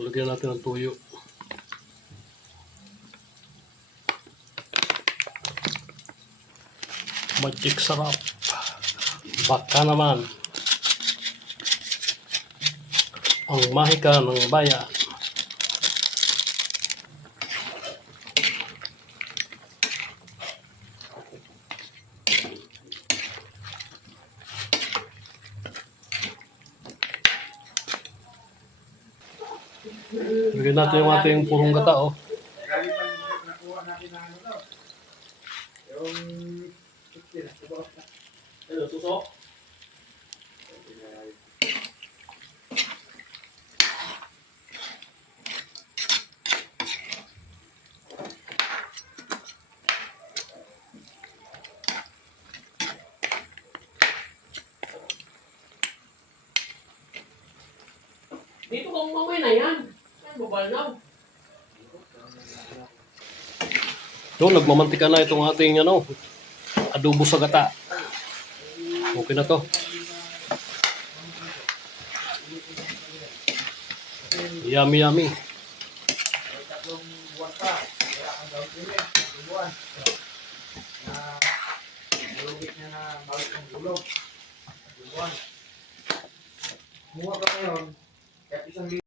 Lagyan natin ng tuyo. Magic sarap. Baka naman. Ang mahika ng bayan. Lagyan natin yung ating purong gata, oh. Nakuha natin na ano daw. Yung Suso? Dito kang mamay na yan. Ay, babalaw. Yun, nagmamantika na itong ating adobo sa gata. Okay na to. Yummy, yummy. may 3 buwan pa. Kaya ang gawin din eh. 3 buwan. Na malugit niya na balik ng bulog. 3 buwan. Kumuha ka ngayon. Kahit 1,000